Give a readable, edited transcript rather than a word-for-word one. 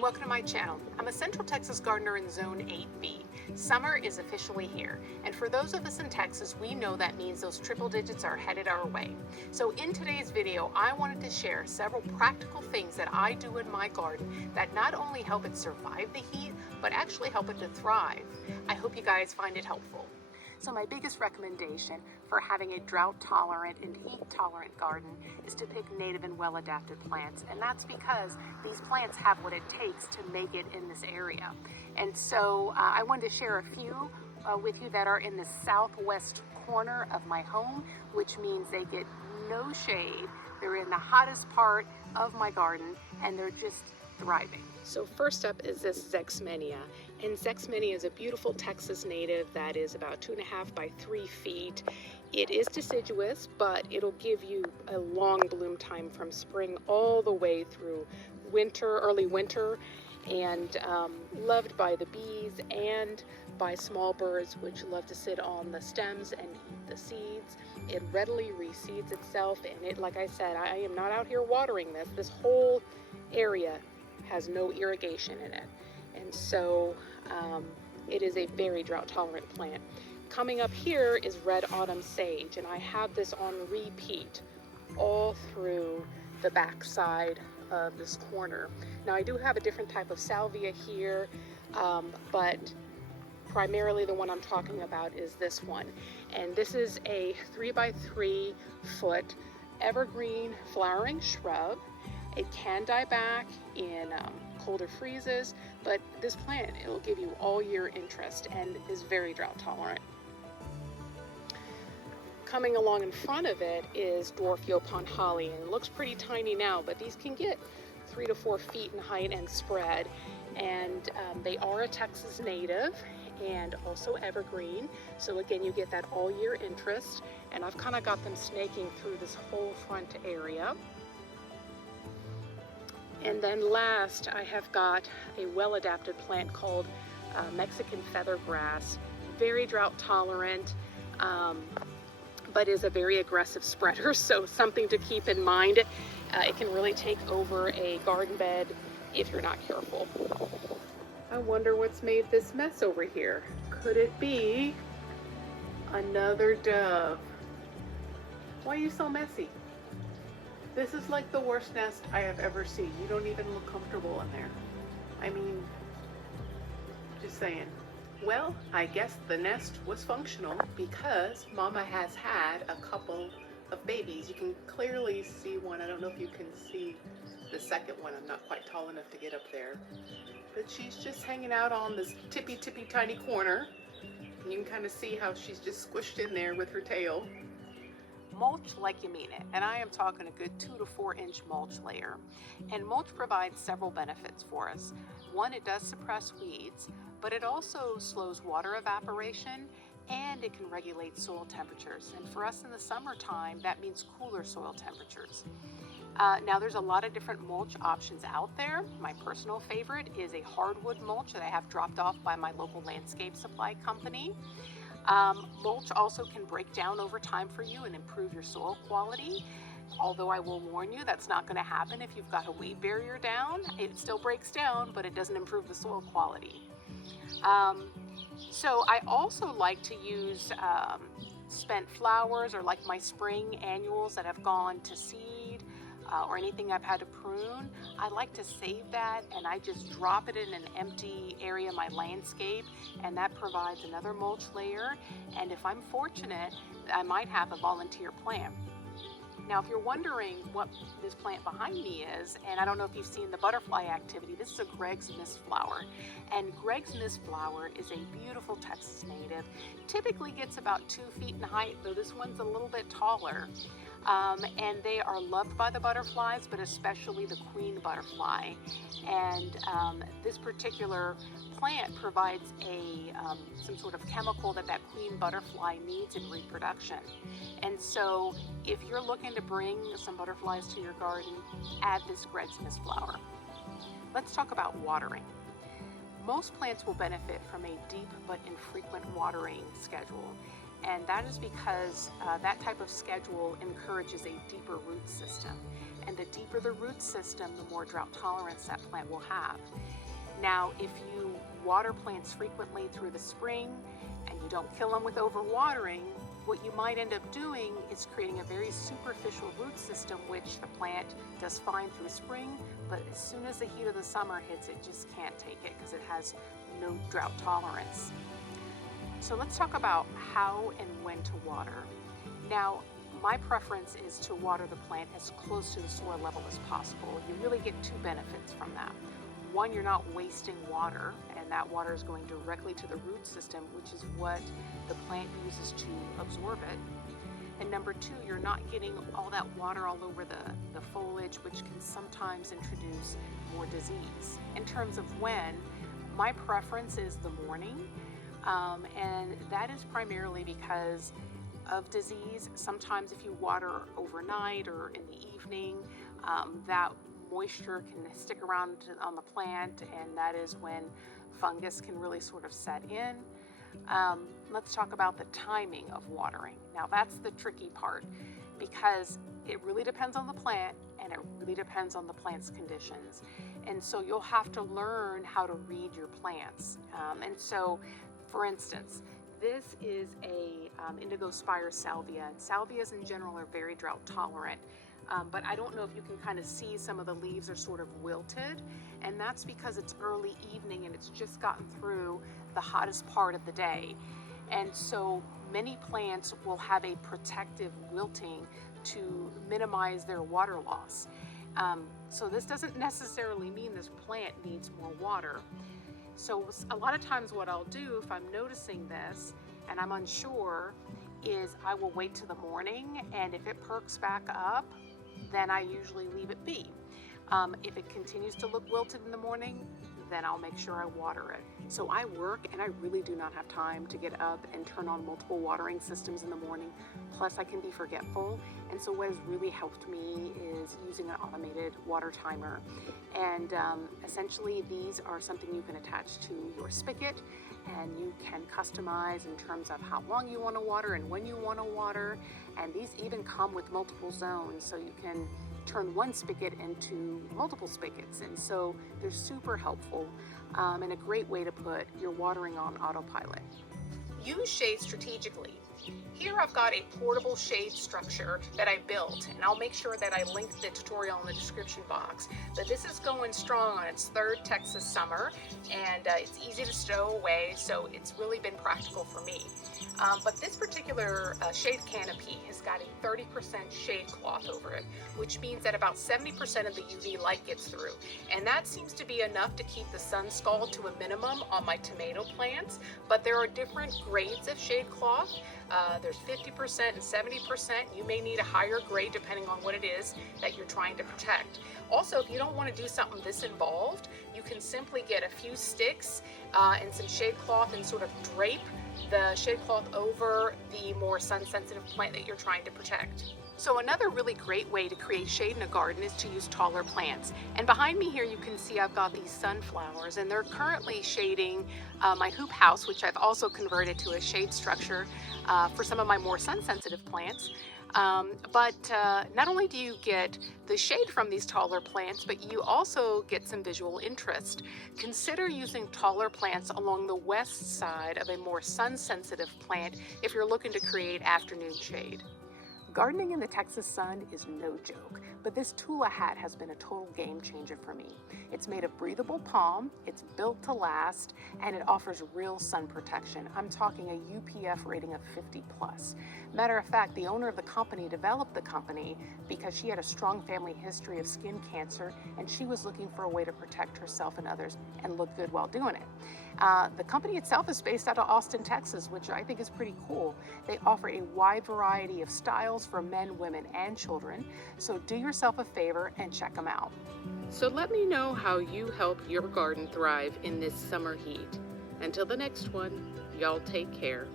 and welcome to my channel. I'm a Central Texas gardener in Zone 8B. Summer is officially here, and for those of us in Texas, we know that means those triple digits are headed our way. So in today's video, I wanted to share several practical things that I do in my garden that not only help it survive the heat, but actually help it to thrive. I hope you guys find it helpful. So my biggest recommendation for having a drought tolerant and heat tolerant garden is to pick native and well adapted plants. And that's because these plants have what it takes to make it in this area. And so I wanted to share a few with you that are in the southwest corner of my home, which means they get no shade. They're in the hottest part of my garden and they're just thriving. So first up is this Zexmenia, and Zexmenia is a beautiful Texas native that is about 2.5 by 3 feet. It is deciduous, but it'll give you a long bloom time from spring all the way through winter, early winter, and loved by the bees and by small birds which love to sit on the stems and eat the seeds. It readily reseeds itself, and it, like I said, I am not out here watering this. This whole area has no irrigation in it, and so it is a very drought tolerant plant. Coming up here is red autumn sage, and I have this on repeat all through the back side of this corner. Now I do have a different type of salvia here, but primarily the one I'm talking about is this one, and this is a 3 by 3 foot evergreen flowering shrub. It can die back in colder freezes, but this plant, it'll give you all year interest and is very drought tolerant. Coming along in front of it is dwarf Yopon holly, and it looks pretty tiny now, but these can get 3 to 4 feet in height and spread, and they are a Texas native and also evergreen, so again you get that all year interest, and I've kind of got them snaking through this whole front area. And then last, I have got a well-adapted plant called Mexican feathergrass, very drought tolerant, but is a very aggressive spreader, so something to keep in mind. It can really take over a garden bed if you're not careful. I wonder what's made this mess over here. Could it be another dove? Why are you so messy? This is like the worst nest I have ever seen. You don't even look comfortable in there. I mean, just saying. Well, I guess the nest was functional because Mama has had a couple of babies. You can clearly see one. I don't know if you can see the second one. I'm not quite tall enough to get up there. But she's just hanging out on this tippy tiny corner. And you can kind of see how she's just squished in there with her tail. Mulch like you mean it, and I am talking a good 2 to 4 inch mulch layer. And mulch provides several benefits for us. One, it does suppress weeds, but it also slows water evaporation and it can regulate soil temperatures. And for us in the summertime, that means cooler soil temperatures. Now there's a lot of different mulch options out there. My personal favorite is a hardwood mulch that I have dropped off by my local landscape supply company. Mulch also can break down over time for you and improve your soil quality. Although I will warn you, that's not going to happen if you've got a weed barrier down. It still breaks down, but it doesn't improve the soil quality. So I also like to use spent flowers, or like my spring annuals that have gone to seed, or anything I've had to prune. I like to save that, and I just drop it in an empty area of my landscape, and that provides another mulch layer. And if I'm fortunate, I might have a volunteer plant. Now, if you're wondering what this plant behind me is, and I don't know if you've seen the butterfly activity, this is a Greg's Mistflower. And Greg's Mistflower is a beautiful Texas native. Typically gets about 2 feet in height, though this one's a little bit taller. And they are loved by the butterflies, but especially the queen butterfly. And this particular plant provides some sort of chemical that queen butterfly needs in reproduction. And so if you're looking to bring some butterflies to your garden, add this Greg's Mistflower. Let's talk about watering. Most plants will benefit from a deep but infrequent watering schedule. And that is because that type of schedule encourages a deeper root system. and the deeper the root system, the more drought tolerance that plant will have. Now, if you water plants frequently through the spring and you don't kill them with overwatering, what you might end up doing is creating a very superficial root system, which the plant does fine through spring, but as soon as the heat of the summer hits, it just can't take it because it has no drought tolerance. So let's talk about how and when to water. Now, my preference is to water the plant as close to the soil level as possible. You really get two benefits from that. One, you're not wasting water, and that water is going directly to the root system, which is what the plant uses to absorb it. And number two, you're not getting all that water all over the foliage, which can sometimes introduce more disease. In terms of when, my preference is the morning, and that is primarily because of disease. Sometimes if you water overnight or in the evening, that moisture can stick around on the plant, and that is when fungus can really sort of set in. Let's talk about the timing of watering. Now that's the tricky part, because it really depends on the plant and it really depends on the plant's conditions. And so you'll have to learn how to read your plants. And so, for instance, this is a indigo spire salvia, and salvias in general are very drought tolerant. But I don't know if you can kind of see some of the leaves are sort of wilted, and that's because it's early evening and it's just gotten through the hottest part of the day. And so many plants will have a protective wilting to minimize their water loss. So this doesn't necessarily mean this plant needs more water. So a lot of times what I'll do if I'm noticing this and I'm unsure is I will wait till the morning, and if it perks back up, then I usually leave it be. If it continues to look wilted in the morning, then I'll make sure I water it. So I work and I really do not have time to get up and turn on multiple watering systems in the morning. Plus I can be forgetful. And so what has really helped me is using an automated water timer. And essentially these are something you can attach to your spigot, and you can customize in terms of how long you want to water and when you want to water. And these even come with multiple zones, so you can turn one spigot into multiple spigots. And so they're super helpful and a great way to put your watering on autopilot. Use shade strategically. Here I've got a portable shade structure that I built, and I'll make sure that I link the tutorial in the description box. But this is going strong on its third Texas summer, and it's easy to stow away, so it's really been practical for me. But this particular shade canopy has got a 30% shade cloth over it, which means that about 70% of the UV light gets through. And that seems to be enough to keep the sun scald to a minimum on my tomato plants. But there are different grades of shade cloth. There's 50% and 70%. You may need a higher grade depending on what it is that you're trying to protect. Also, if you don't want to do something this involved, you can simply get a few sticks and some shade cloth and sort of drape the shade cloth over the more sun-sensitive plant that you're trying to protect. So another really great way to create shade in a garden is to use taller plants. And behind me here you can see I've got these sunflowers, and they're currently shading my hoop house, which I've also converted to a shade structure for some of my more sun-sensitive plants. But not only do you get the shade from these taller plants, but you also get some visual interest. Consider using taller plants along the west side of a more sun-sensitive plant if you're looking to create afternoon shade. Gardening in the Texas sun is no joke, but this Tula Hat has been a total game changer for me. It's made of breathable palm, it's built to last, and it offers real sun protection. I'm talking a UPF rating of 50 plus. Matter of fact, the owner of the company developed the company because she had a strong family history of skin cancer, and she was looking for a way to protect herself and others and look good while doing it. The company itself is based out of Austin, Texas, which I think is pretty cool. They offer a wide variety of styles for men, women, and children. So do yourself a favor and check them out. So let me know how you help your garden thrive in this summer heat. Until the next one, y'all take care.